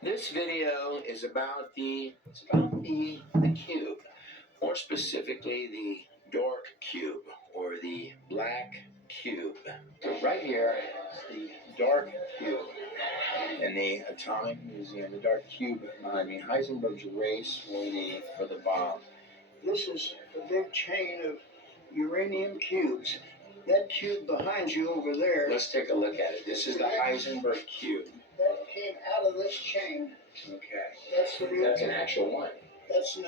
This video is about the cube, more specifically the dark cube or the black cube. Right here is the dark cube in the Atomic Museum. The dark cube behind me, Heisenberg's race for the bomb. This is a big chain of uranium cubes. That cube behind you over there. Let's take a look at it. This is the Heisenberg cube. That came out of this chain. Okay. That's an actual one. That's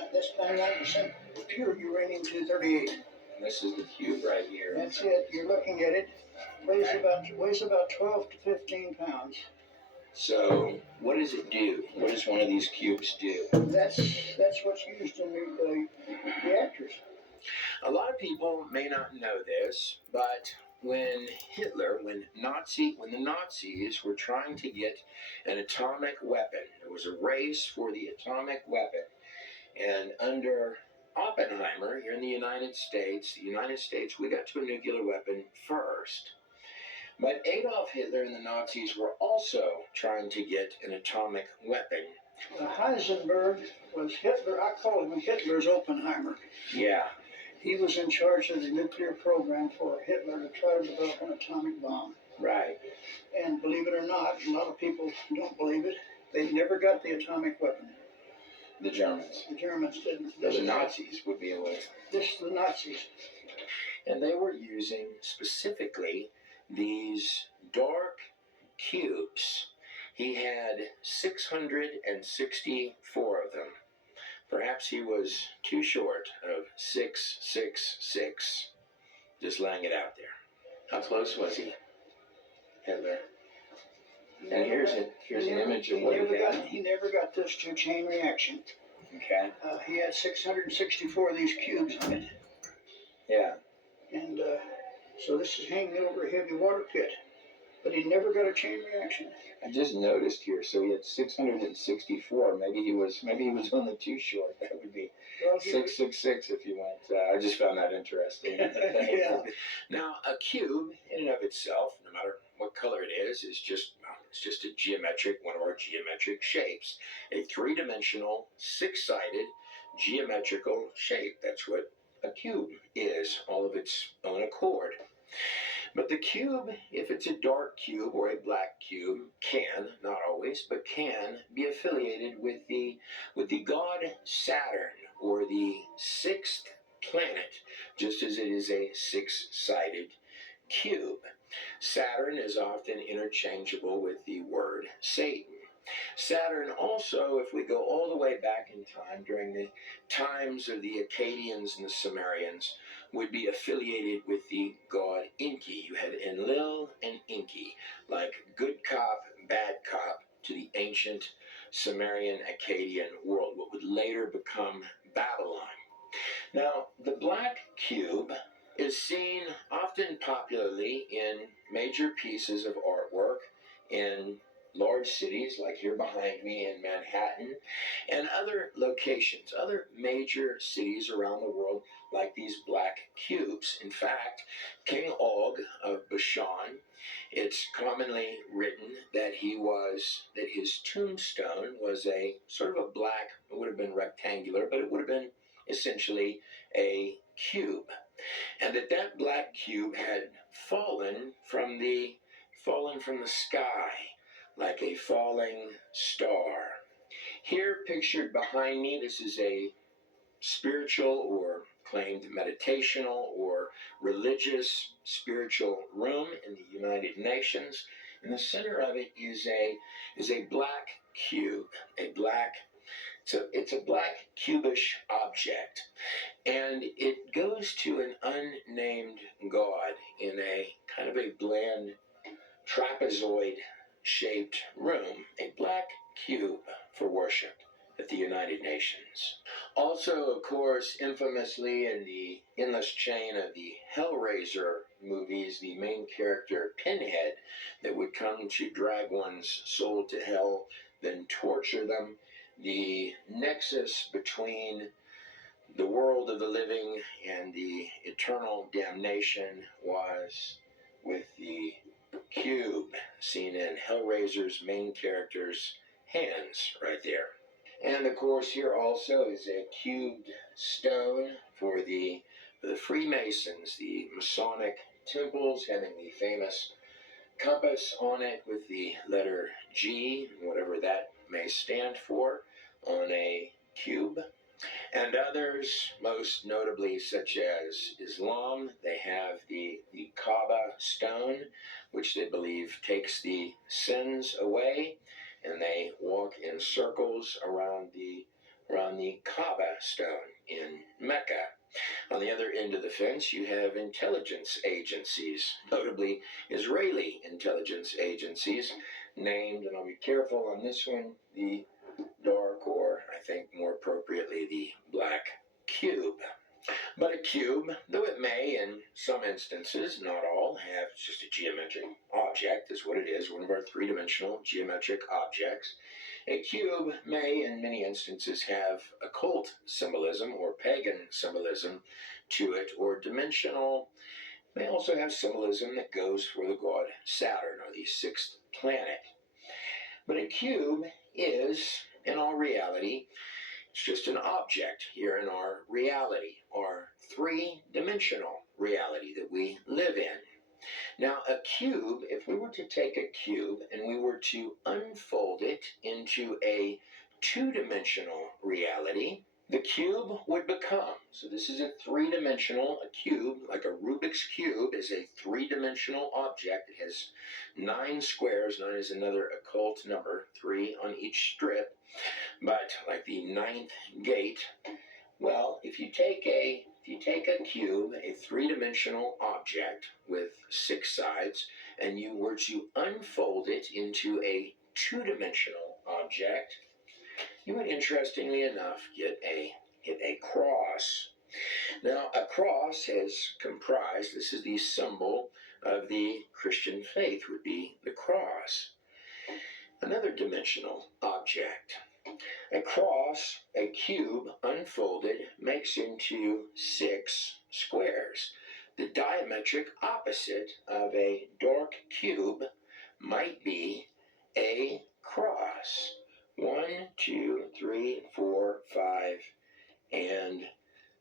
99% pure uranium-238. And this is the cube right here. That's it. You're looking at it. Weighs about 12 to 15 pounds. So, what does it do? What does one of these cubes do? That's what's used in the reactors. A lot of people may not know this, but when the Nazis were trying to get an atomic weapon, there was a race for the atomic weapon. And under Oppenheimer, here in the United States, we got to a nuclear weapon first. But Adolf Hitler and the Nazis were also trying to get an atomic weapon. Heisenberg was Hitler. I call him Hitler's Oppenheimer. Yeah. He was in charge of the nuclear program for Hitler to try to develop an atomic bomb. Right. And believe it or not, a lot of people don't believe it, they never got the atomic weapon. The Germans. The Germans didn't. The Nazis would be aware. The Nazis. And they were using specifically these dark cubes. He had 664 of them. Perhaps he was too short of 666. Just laying it out there. How close was he, Hitler? And here's an image of what he had. He never got this two-chain reaction. Okay. He had 664 of these cubes on it. Yeah. And so this is hanging over a heavy water pit. But he never got a chain reaction. I just noticed here, so he had 664. Maybe he was only too short. That would be 666 if you want. I just found that interesting. Yeah. Now, a cube in and of itself, no matter what color it is just it's just a one of our geometric shapes. A three-dimensional, six-sided geometrical shape. That's what a cube is, all of its own accord. But the cube, if it's a dark cube or a black cube, can, not always, but can be affiliated with the god Saturn, or the sixth planet, just as it is a six-sided cube. Saturn is often interchangeable with the word Satan. Saturn also, if we go all the way back in time, during the times of the Akkadians and the Sumerians, would be affiliated with the god Enki. You had Enlil and Enki, like good cop, bad cop, to the ancient Sumerian Akkadian world, what would later become Babylon. Now, the black cube is seen often popularly in major pieces of artwork in large cities, like here behind me in Manhattan, and other locations, other major cities around the world, like these black cubes. In fact, King Og of Bashan, it's commonly written that his tombstone was a sort of a black, it would have been rectangular, but it would have been essentially a cube. And that black cube had fallen from the sky, like a falling star. Here, pictured behind me, this is a spiritual or claimed meditational or religious spiritual room in the United Nations. In the center of it is a black cube, it's a black cubish object, and it goes to an unnamed god in a kind of a bland trapezoid-shaped room, a black cube for worship at the United Nations. Also, of course, infamously in the endless chain of the Hellraiser movies, the main character, Pinhead, that would come to drag one's soul to hell, then torture them. The nexus between the world of the living and the eternal damnation was with the cube seen in Hellraiser's main character's hands right there. And of course here also is a cubed stone for the Freemasons, the Masonic temples, having the famous compass on it with the letter G, whatever that may stand for, on a cube. And others, most notably such as Islam, they have the Kaaba stone, which they believe takes the sins away, and they walk in circles around the Kaaba stone in Mecca. On the other end of the fence, you have intelligence agencies, notably Israeli intelligence agencies, named, and I'll be careful on this one, the dark, or I think more appropriately, the black cube. But a cube, though it may in some instances, not all, have just a geometric object, is what it is, one of our three-dimensional geometric objects. A cube may, in many instances, have occult symbolism or pagan symbolism to it, or dimensional. May also have symbolism that goes for the god Saturn, or the sixth planet. But a cube is, in all reality, it's just an object here in our reality, our three-dimensional reality that we live in. Now, a cube, if we were to take a cube and we were to unfold it into a two-dimensional reality, the cube would become, so this is a three-dimensional, a cube, like a Rubik's Cube is a three-dimensional object. It has 9 squares. 9 is another occult number, 3 on each strip. But like the ninth gate, well, if you take a cube, a three-dimensional object with 6 sides, and you were to unfold it into a two-dimensional object, you would, interestingly enough, get a cross. Now, a cross is comprised, this is the symbol of the Christian faith, would be the cross. Another dimensional object. A cross, a cube unfolded, makes into 6 squares. The diametric opposite of a dark cube might be a cross. 1, 2, 3, 4, 5, and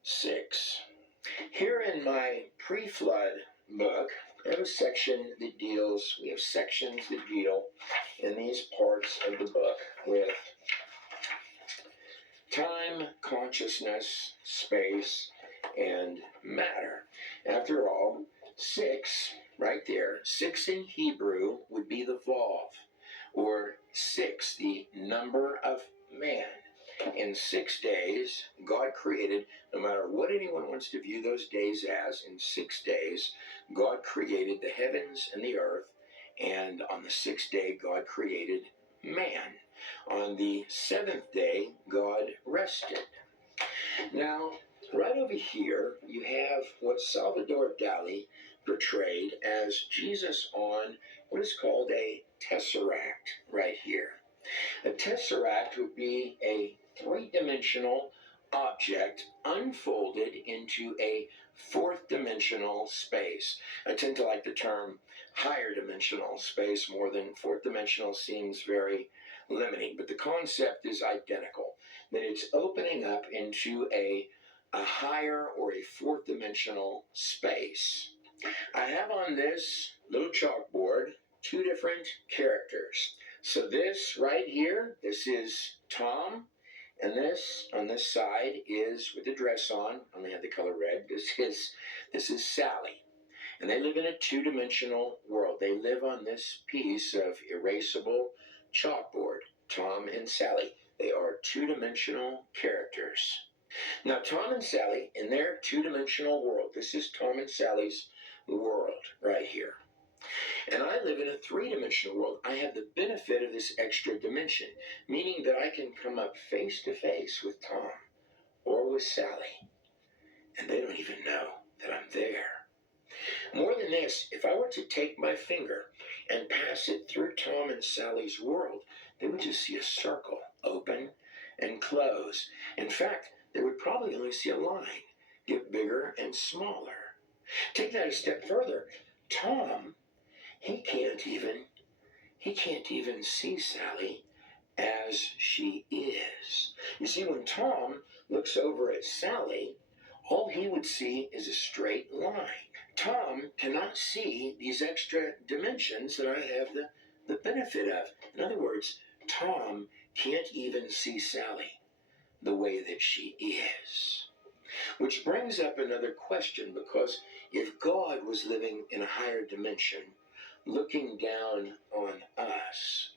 6. Here in my pre-flood book, I have a section that deals, we have sections that deal in these parts of the book with time, consciousness, space, and matter. After all, 6, right there, 6 in Hebrew would be the Vav, or 6, the number of man. In 6 days, God created, no matter what anyone wants to view those days as, in 6 days, God created the heavens and the earth, and on the 6th day, God created man. On the 7th day, God rested. Now, right over here, you have what Salvador Dali portrayed as Jesus on what is called a tesseract right here. A tesseract would be a three-dimensional object unfolded into a fourth-dimensional space. I tend to like the term higher dimensional space more than fourth dimensional, seems very limiting, but the concept is identical, that it's opening up into a higher or a fourth dimensional space. I have on this little chalkboard 2 different characters. So this right here, this is Tom, and this on this side is with the dress on. I only have the color red. This is Sally, and they live in a 2-dimensional world. They live on this piece of erasable chalkboard. Tom and Sally. They are 2-dimensional characters. Now, Tom and Sally in their 2-dimensional world. This is Tom and Sally's world right here. And I live in a 3-dimensional world. I have the benefit of this extra dimension, meaning that I can come up face to face with Tom or with Sally, and they don't even know that I'm there. More than this, if I were to take my finger and pass it through Tom and Sally's world, they would just see a circle open and close. In fact, they would probably only see a line get bigger and smaller. Take that a step further. Tom, he can't even see Sally as she is. You see, when Tom looks over at Sally, all he would see is a straight line. Tom cannot see these extra dimensions that I have the benefit of. In other words, Tom can't even see Sally the way that she is. Which brings up another question, because if God was living in a higher dimension, looking down on us,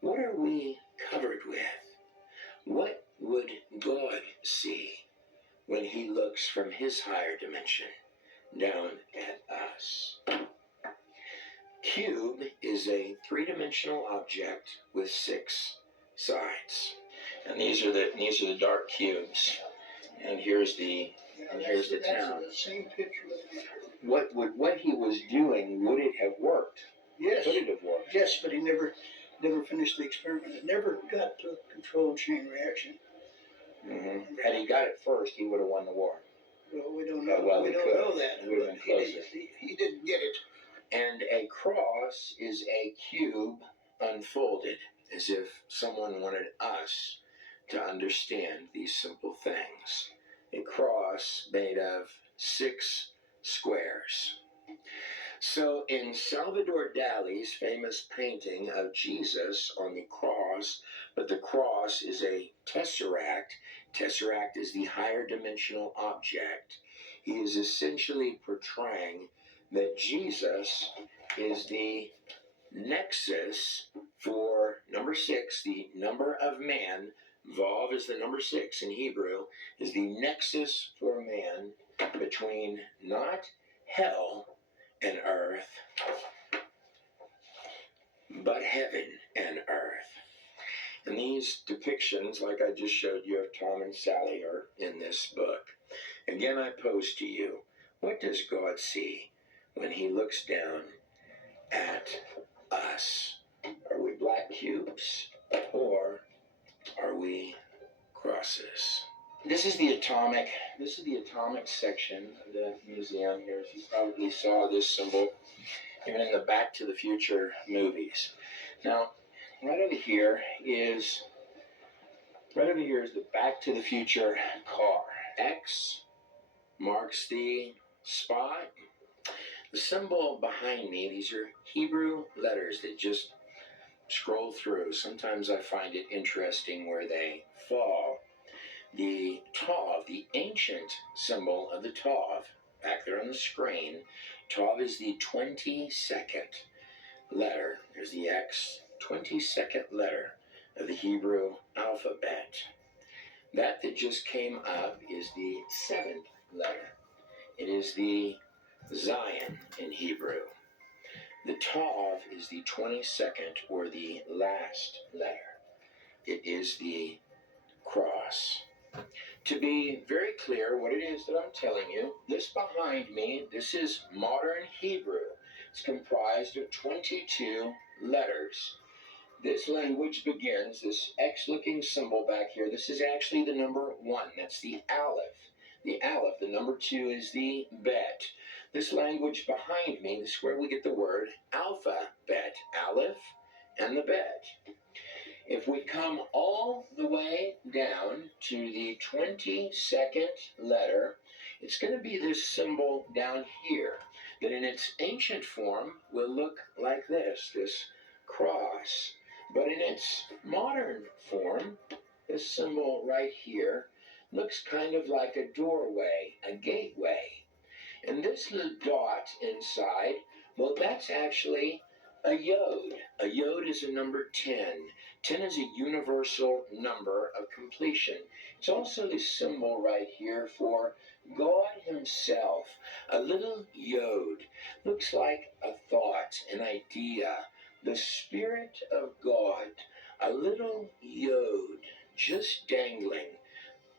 what are we covered with? What would God see when he looks from his higher dimension down at us? Cube is a three-dimensional object with 6 sides. And these are the dark cubes. And here's the town. The same picture. What he was doing, would it have worked? Yes. Could it have worked? Yes, but he never finished the experiment. It never got to a controlled chain reaction. Mm-hmm. Had he got it first, he would have won the war. Well, we don't know. Well, we don't know that. It would have been closer. He didn't get it. And a cross is a cube unfolded, as if someone wanted us to understand these simple things. A cross made of 6 squares. So in Salvador Dali's famous painting of Jesus on the cross, but the cross is a tesseract. Tesseract is the higher dimensional object. He is essentially portraying that Jesus is the nexus for number 6, the number of man. Vav is the number 6 in Hebrew, is the nexus for man between not hell and earth, but heaven and earth. And these depictions, like I just showed you of Tom and Sally, are in this book. Again, I pose to you, what does God see when he looks down at us? Are we black cubes, or are we crosses? This is the atomic section of the museum here. You probably saw this symbol even in the Back to the Future movies. Now, right over here is the Back to the Future car. X marks the spot. The symbol behind me, these are Hebrew letters that just scroll through. Sometimes I find it interesting where they fall. The Tav, the ancient symbol of the Tav, back there on the screen, Tav is the 22nd letter. There's the X, 22nd letter of the Hebrew alphabet. That just came up is the 7th letter. It is the Zion in Hebrew. The Tav is the 22nd, or the last letter. It is the cross. To be very clear what it is that I'm telling you, this behind me, this is modern Hebrew. It's comprised of 22 letters. This language begins, this X-looking symbol back here, this is actually the number 1. That's the Aleph. The Aleph, the number 2 is the Bet. This language behind me, this is where we get the word alphabet, Aleph and the Bet. If we come all the way down to the 22nd letter, it's going to be this symbol down here that in its ancient form will look like this cross. But in its modern form, this symbol right here looks kind of like a doorway, a gateway. And this little dot inside, well, that's actually a yod. A yod is a number 10. 10 is a universal number of completion. It's also the symbol right here for God himself. A little yod looks like a thought, an idea, the Spirit of God. A little yod just dangling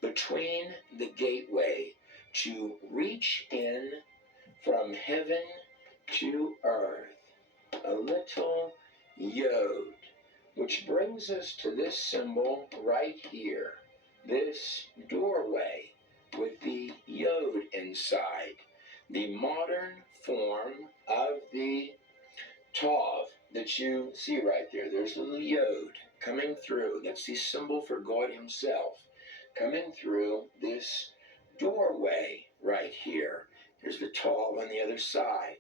between the gateway to reach in from heaven to earth. A little yod. Which brings us to this symbol right here, this doorway with the yod inside, the modern form of the Tav. that you see right there, there's a little yod coming through. That's the symbol for God himself coming through this doorway right here. Here's the tav on the other side.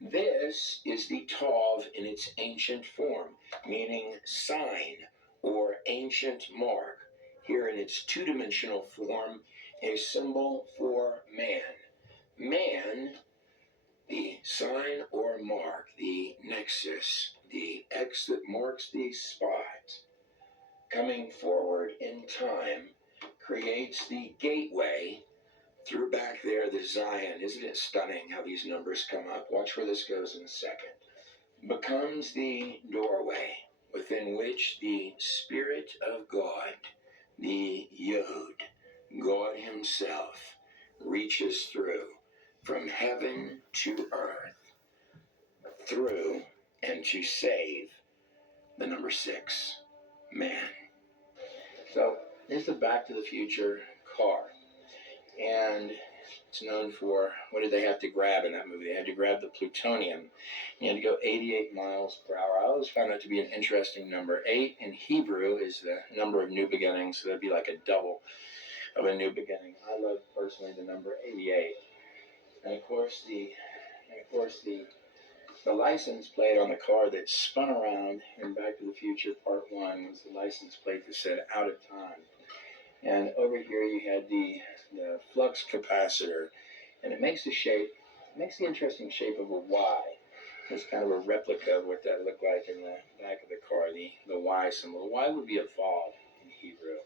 This is the tav in its ancient form, meaning sign or ancient mark. Here in its two-dimensional form, a symbol for man. Man, the sign or mark, the nexus, the X that marks the spot, coming forward in time, creates the gateway through back there, the Zion. Isn't it stunning how these numbers come up? Watch where this goes in a second. Becomes the doorway within which the Spirit of God, the Yod, God himself, reaches through from heaven to earth, through and to save the number 6, man. So, this is the Back to the Future car. And it's known for, what did they have to grab in that movie? They had to grab the plutonium. You had to go 88 miles per hour. I always found that to be an interesting number. 8 in Hebrew is the number of new beginnings, so that'd be like a double of a new beginning. I love personally the number 88. And of course the license plate on the car that spun around in Back to the Future Part 1 was the license plate that said out of time. And over here you had the flux capacitor, and it makes the interesting shape of a Y. It's kind of a replica of what that looked like in the back of the car, the Y symbol. The Y would be a Vav in Hebrew.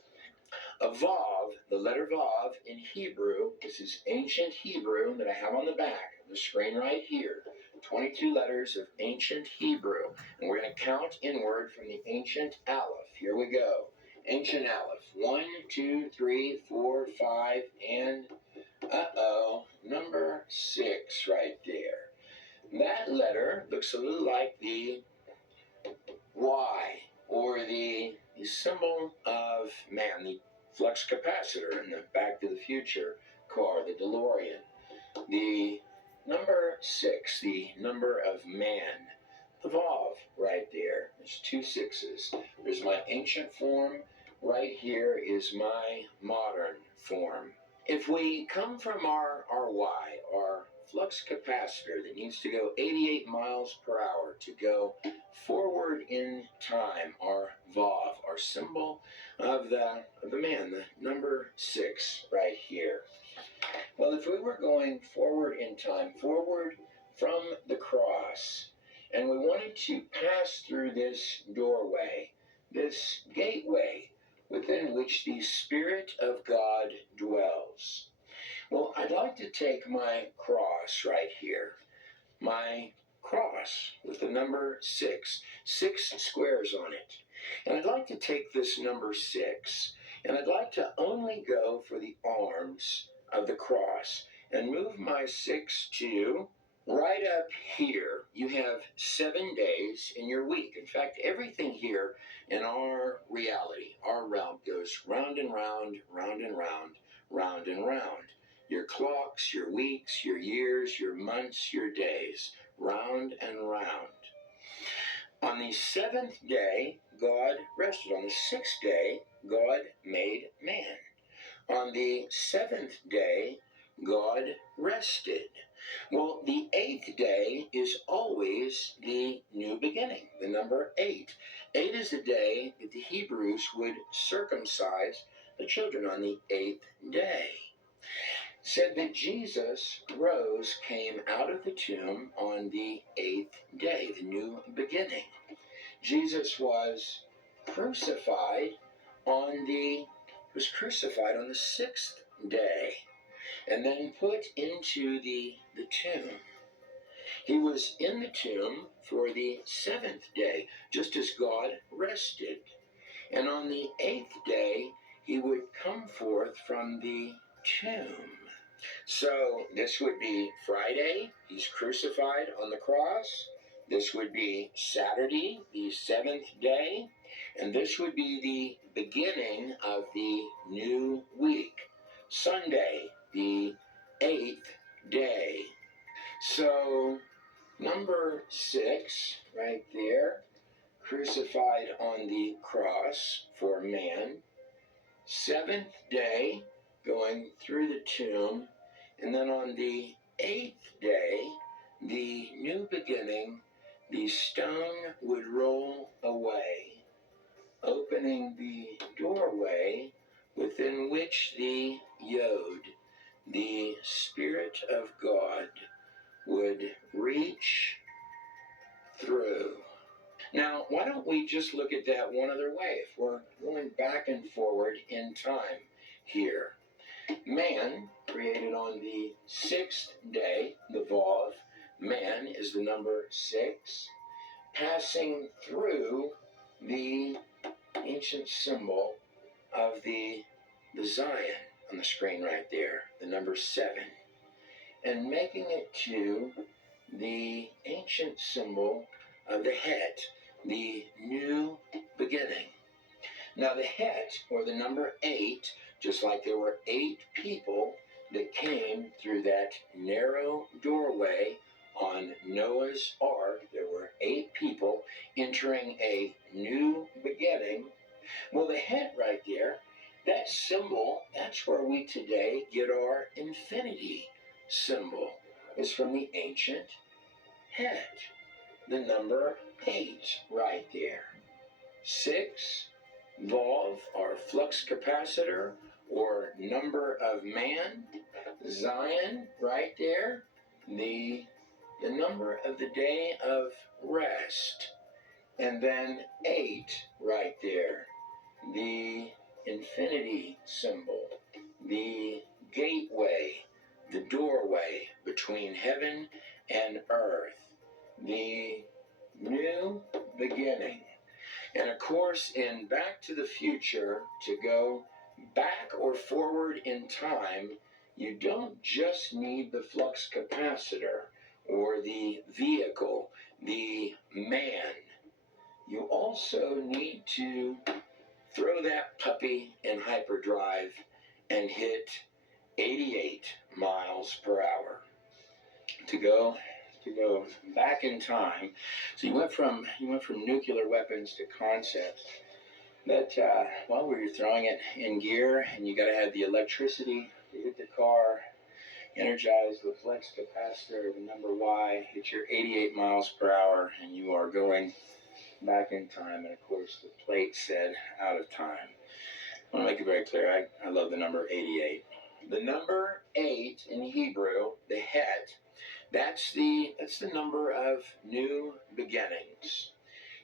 A Vav, the letter Vav in Hebrew, this is ancient Hebrew that I have on the back of the screen right here. 22 letters of ancient Hebrew. And we're going to count inward from the ancient Aleph. Here we go. Ancient Aleph. 1, 2, 3, 4, 5, and number 6 right there. That letter looks a little like the Y, or the symbol of man, the flux capacitor in the Back to the Future car, the DeLorean. The number 6, the number of man. The Vav right there. There's 2 6s. There's my ancient form. Right here is my modern form. If we come from our Y, our flux capacitor that needs to go 88 miles per hour to go forward in time, our Vav, our symbol of the man, the number 6 right here. Well, if we were going forward in time, forward from the cross, and we wanted to pass through this doorway, this gateway within which the Spirit of God dwells. Well, I'd like to take my cross right here, my cross with the number 6, 6 squares on it. And I'd like to take this number 6, and I'd like to only go for the arms of the cross and move my 6 to right up here. You have 7 days in your week. In fact, everything here in our reality, our realm, goes round and round, round and round, round and round. Your clocks, your weeks, your years, your months, your days, round and round. On the 7th day, God rested. On the 6th day, God made man. On the 7th day, God rested. Well, the 8th day is always the new beginning, the number 8. 8 is the day that the Hebrews would circumcise the children on the 8th day. Said that Jesus rose, came out of the tomb on the 8th day, the new beginning. Jesus was crucified on the 6th day, and then put into the tomb. He was in the tomb for the 7th day, just as God rested. And on the 8th day, he would come forth from the tomb. So this would be Friday, he's crucified on the cross. This would be Saturday, the 7th day. And this would be the beginning of the new week. Sunday, the 8th day. So Number 6, right there, crucified on the cross for man. 7th day, going through the tomb. And then on the 8th day, the new beginning, the stone would roll away, opening the doorway within which the Yod, the Spirit of God, would reach through. Now, why don't we just look at that one other way if we're going back and forward in time here. Man, created on the 6th day, the Vav, man is the number 6, passing through the ancient symbol of the Zion on the screen right there, the number 7, and making it to the ancient symbol of the Het, the new beginning. Now the Het, or the number 8, just like there were 8 people that came through that narrow doorway on Noah's Ark, there were 8 people entering a new beginning. Well, the Het right there, that symbol, that's where we today get our infinity symbol. It's from the ancient Het, the number 8 right there. 6, Vav, our flux capacitor, or number of man. Zion, right there, the number of the day of rest. And then 8, right there, the infinity symbol, the gateway, the doorway between heaven and earth, the new beginning. And of course, in Back to the Future, to go back or forward in time, you don't just need the flux capacitor or the vehicle, the man. You also need to throw that puppy in hyperdrive and hit 88 miles per hour to go back in time. So you went from nuclear weapons to concepts that where you're throwing it in gear, and you got to have the electricity to hit the car, energize the flex capacitor, the number Y, hit your 88 miles per hour, and you are going back in time. And of course, the plate said out of time. I want to make it very clear, I love the number 88. The number 8 in Hebrew, the Het, that's the number of new beginnings.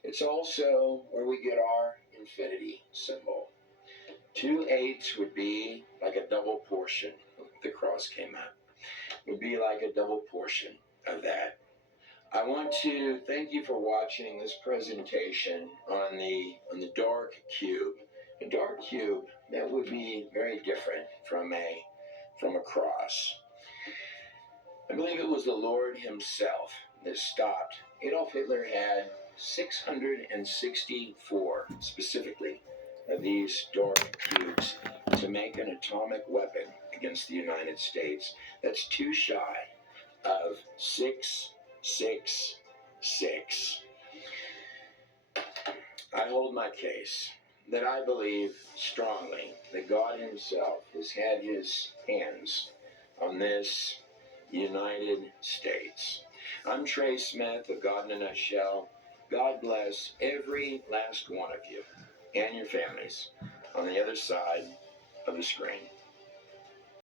It's also where we get our infinity symbol. 2 8s would be like a double portion. The cross came out. Would be like a double portion of that. I want to thank you for watching this presentation on the dark cube. A dark cube that would be very different from a cross. I believe it was the Lord himself that stopped. Adolf Hitler had 664 specifically of these dark cubes to make an atomic weapon against the United States. That's too shy of 666. I hold my case that I believe strongly that God himself has had his hands on this United States. I'm Trey Smith of God in a Nutshell. God bless every last one of you and your families on the other side of the screen.